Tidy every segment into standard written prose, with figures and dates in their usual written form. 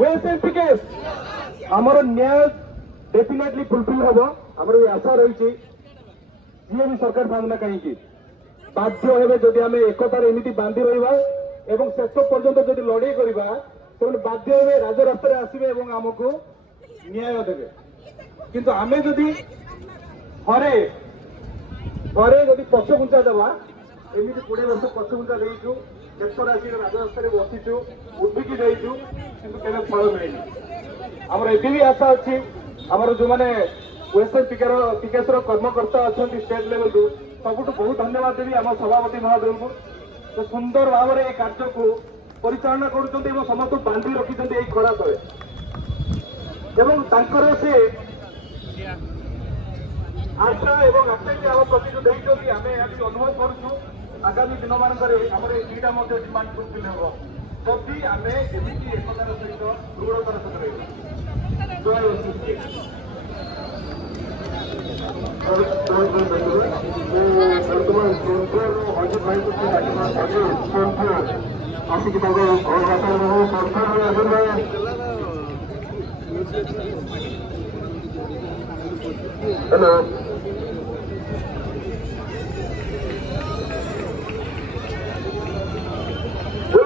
ओएसएमपीकेएस आमर न्याय definitely fulfil हम आमर ये आशा रही जी भी सरकार थाना कहीं बाध्य हे जदि आम एकतार एमती बांधि रहा एवं शेष पर्यंत जदि लड़ाई करवा तेज बाध्य हे राजरास्तार आसवे आमको न्याय देवे किंतु आमे जदि हरे हरे जदि पछघुंचा देवा एमती 20 वर्ष पछघुंचा देचु देशर आसिक राजरास्तार बसीचु उद्भिकी जाइचु किंतु केवे फल मिलनी आमर एबी भी आशा अच्छी आमर जो मैंने ओएसएमपीकेएस कर्मकर्ता अच्छा स्टेट लेवल रु सबुठ बहुत धन्यवाद देवी आम सभापति महोदय को तो सुंदर भाव में कार्य को परिचालना कर समस्त बांधि रखी खड़ा तले से आशा एवं आशा आम प्रति जो देखते आम अनुभव करुँ आगामी दिन मानक दुईटा डिमांड फुलफिल हम जदि आम एमती एकतार सहित दृढ़तार सहित वर्तमान अजित भाई को आसिक हेलो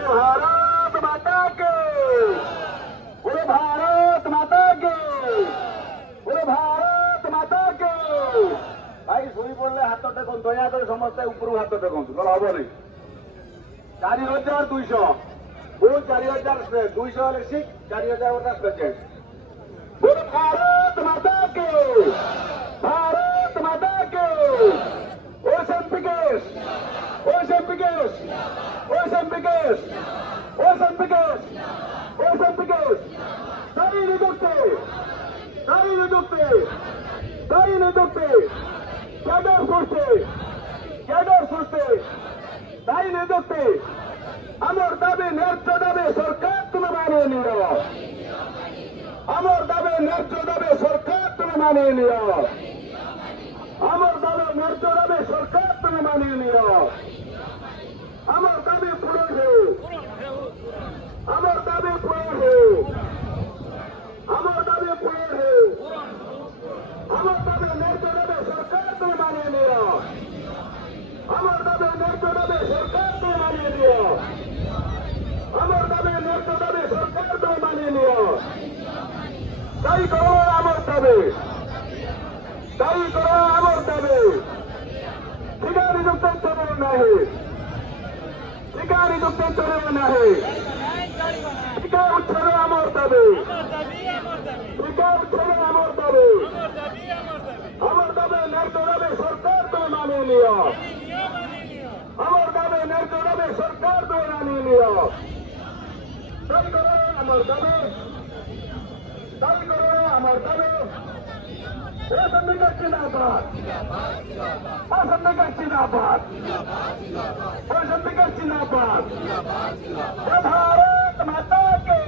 भारत माता के बोले भारत माता के बोले भारत माता के भाई शुई पड़े हाथ टेक दयाकर समस्ते ऊपर हाथ टेकु ना हम नहीं 4200 वो 4200 सिख 4000 प्रेजेंट बोले भारत माता के ओएसएमपीकेएस दारी नियुक्ति कैडर सृष्टि दारी नियुक्ति आमर दाबी न्याय्य दाबी सरकार तुम मानिए नियो आमर दाबी न्याय्य दाबी सरकार तुम मानिए नियो आमर दाबी न्याय्य दाबी सरकार तुम मानिए नियो आमर दाबी पूर्ण हो आमर दाबी पूर्ण हो आमर दाबी पूर्ण हो आमर दाबी न्याय्य दाबी सरकार तुम मानिए नियो आमर दाबी न्याय्य दाबी सरकार तुम मानिए नियो आमर दाबी न्याय्य दाबी सरकार तुम मानिए नियो दायी करो आमर दाबी ठिका नियुक्ति चलो नहीं ठिका नियुक्ति चलो नहीं ठिका उच्छेद आमर दाबी ठिका उच्छेद आमर दाबी न्याय्य दाबी सरकार तुम मानिए नियो आमर दाबी न्याय्य दाबी सरकार तुम मानिए नियो दायी करो आमर दाबी ओएसएमपीकेएस जिंदाबाद ओएसएमपीकेएस जिंदाबाद ओएसएमपीकेएस जिंदाबाद भारत माता के